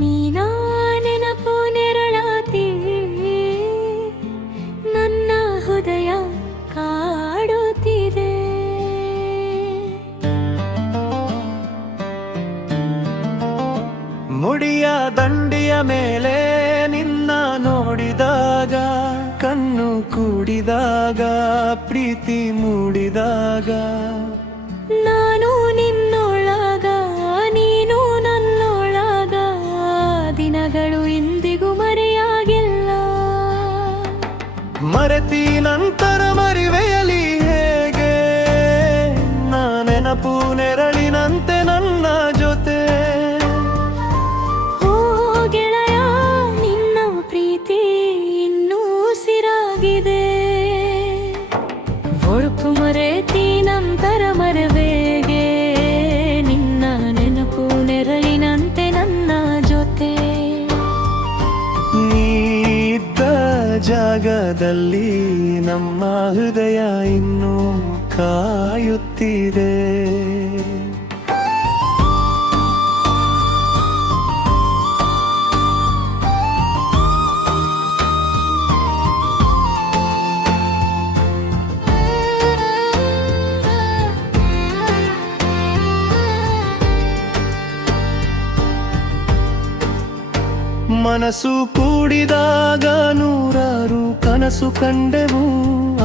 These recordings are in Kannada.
ನೀನಾ ನೆನಪು ನೆರಳಾತಿ ನನ್ನ ಹೃದಯ ಕಾಡುತ್ತಿದೆ. ಮುಡಿಯ ದಂಡಿಯ ಮೇಲೆ ನಿನ್ನ ನೋಡಿದಾಗ, ಕಣ್ಣು ಕೂಡಿದಾಗ, ಪ್ರೀತಿ ಮೂಡಿದಾಗ, ನಾನು ನಿನ್ನೊಳಗ ನೀನು ನನ್ನೊಳಗ, ದಿನಗಳು ಇಂದಿಗೂ ಮರೆಯಾಗಿಲ್ಲ. ಮರೆತಿ ನಂತರ ಮರಿವೆಯಲಿ ಹೇಗೆ, ನಾ ನೆನಪು ನೆರಳಿನಂತೆ ನನ್ನ ಜೊತೆ. ಓ ಗೆಳೆಯ, ನಿನ್ನ ಪ್ರೀತಿ ಇನ್ನೂ ಉಸಿರಾಗಿದೆ. ಒಳುಪು ಮರೆತಿ ನಂತರ ಮರೆವೇಗೆ, ನಿನ್ನ ನೆನಪು ನೆರಳಿನಂತೆ ನನ್ನ ಜೊತೆ. ನೀ ಇದ್ದ ಜಾಗದಲ್ಲಿ ನಮ್ಮ ಹೃದಯ ಇನ್ನೂ ಕಾಯುತ್ತಿದೆ. ಮನಸ್ಸು ಕೂಡಿದಾಗ ನೂರಾರು ಕನಸು ಕಂಡೆವು,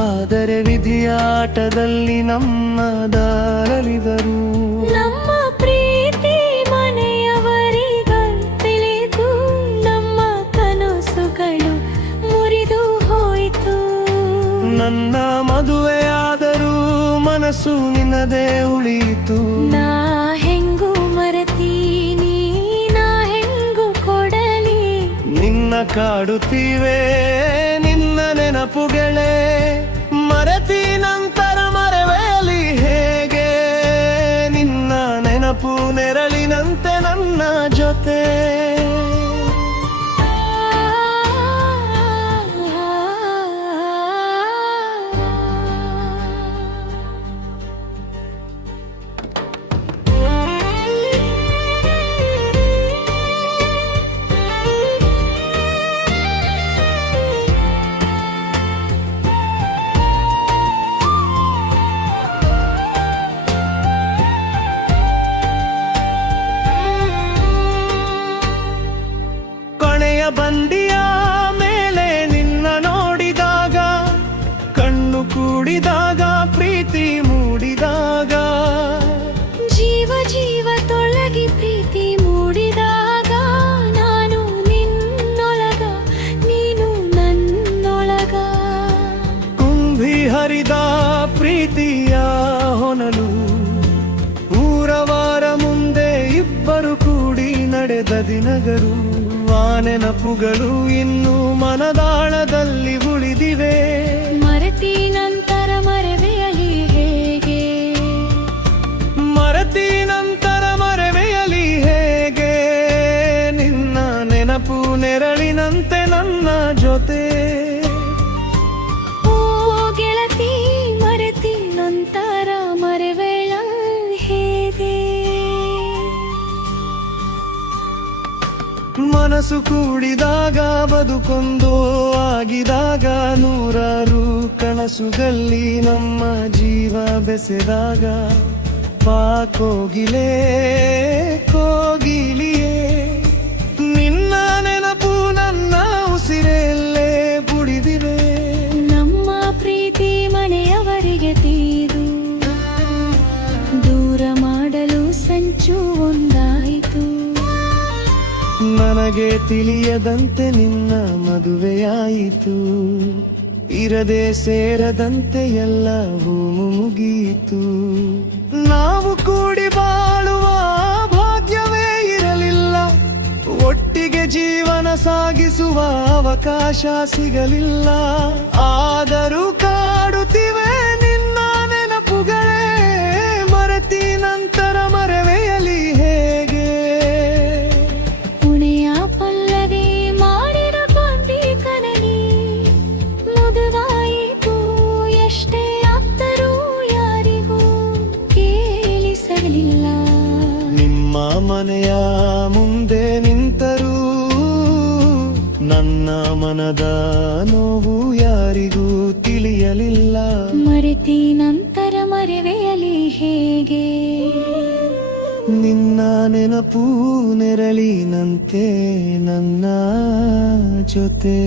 ಆದರೆ ವಿಧಿಯ ಆಟದಲ್ಲಿ ನಮ್ಮ ದಾರಲಿದರು. ನಮ್ಮ ಪ್ರೀತಿ ಮನೆಯವರಿಗಲ್ ತಿಳಿದು, ನಮ್ಮ ಕನಸುಗಳು ಮುರಿದು ಹೋಯಿತು. ನನ್ನ ಮದುವೆಯಾದರೂ ಮನಸ್ಸು ನಿನ್ನದೇ ಉಳಿಯಿತು. ನಾ ಹೆಂಗೂ ಮರೆತೀನಿ, ನಾ ಹೆಂಗೂ ಕೊಡಲಿ. ನಿನ್ನ ಕಾಡುತ್ತೀವೆ ನಿನ್ನ ನೆನಪುಗಳೇ, ಮರೆತಿ ನಂತರ ಮರೆವೆಯಲಿ ಹೇಗೆ, ನಿನ್ನ ನೆನಪು ನೆರಳಿನಂತೆ ನನ್ನ ಜೊತೆ. ಬಂಡಿಯ ಮೇಲೆ ನಿನ್ನ ನೋಡಿದಾಗ, ಕಣ್ಣು ಕೂಡಿದಾಗ, ಪ್ರೀತಿ ಮೂಡಿದಾಗ, ಜೀವ ಜೀವ ತೊಳಗಿ ಪ್ರೀತಿ ಮೂಡಿದಾಗ, ನಾನು ನಿನ್ನೊಳಗ ನೀನು ನನ್ನೊಳಗ. ಕುಂಭಿ ಹರಿದ ಪ್ರೀತಿಯ ಹೊನಲು, ಮೂರವಾರ ಮುಂದೆ ಇಬ್ಬರು ಕೂಡಿ ನಡೆದ ದಿನಗಳು, ಆ ನೆನಪುಗಳು ಇನ್ನೂ ಮನದಾಳದಲ್ಲಿ ಉಳಿದಿವೆ. ಮರೆತಿ ನಂತರ ಮರೆವೆಯಲಿ ಹೇಗೆ, ಮರೆತಿ ನಂತರ ಮರೆವೆಯಲಿ ಹೇಗೆ, ನಿನ್ನ ನೆನಪು ನೆರಳಿನಂತೆ ನನ್ನ ಜೊತೆ. ಓ ಗೆಳತಿ, ಮರೆತಿ ನಂತರ ಮರೆವೆಯಲಿ ಹೇಗೆ. ಮನಸ್ಸು ಕೂಡಿದಾಗ ಬದುಕೊಂದು ಆಗಿದಾಗ, ನೂರಾರು ಕನಸುಗಳಲ್ಲಿ ನಮ್ಮ ಜೀವ ಬೆಸೆದಾಗ, ಬಾ ಕೋಗಿಲೆ ಕೋಗಿಲಿಯೇ, ನಿನ್ನ ನೆನಪು ನನ್ನ ಉಸಿರಲ್ಲೇ ಬುಡಿದಿವೆ. ನಮ್ಮ ಪ್ರೀತಿ ಮನೆಯವರಿಗೆ ತೀರು, ದೂರ ಮಾಡಲು ಸಂಚು ಒಂದಾಯಿತು. ನನಗೆ ತಿಳಿಯದಂತೆ ನಿನ್ನ ಮದುವೆಯಾಯಿತು, ಇರದೆ ಸೇರದಂತೆ ಎಲ್ಲವೂ ಮುಗಿಯಿತು. ನಾವು ಕೂಡಿ ಬಾಳುವ ಭಾಗ್ಯವೇ ಇರಲಿಲ್ಲ, ಒಟ್ಟಿಗೆ ಜೀವನ ಸಾಗಿಸುವ ಅವಕಾಶ ಸಿಗಲಿಲ್ಲ. ಆದರೂ ಕಾಡುತ್ತಿವೆ ನಿನ್ನ ನೆನಪುಗಳೇ, ಮರೆತಿ ನಂತರ ಮರೆವೆಯಲಿ ಹೇಗೆ. ಪುಣೆಯ ಪಲ್ಲವಿ ಮಾಡಿದ ಕಾಂತಿ ಕನಲಿ, ಮದುವಾಯಿತು ಮನೆಯ ಮುಂದೆ ನಿಂತರೂ ನನ್ನ ಮನದ ನೋವು ಯಾರಿಗೂ ತಿಳಿಯಲಿಲ್ಲ. ಮರೆತಿ ನಂತರ ಮರೆವೆಯಲಿ ಹೇಗೆ, ನಿನ್ನ ನೆನಪು ನೆರಳಿನಂತೆ ನನ್ನ ಜೊತೆ.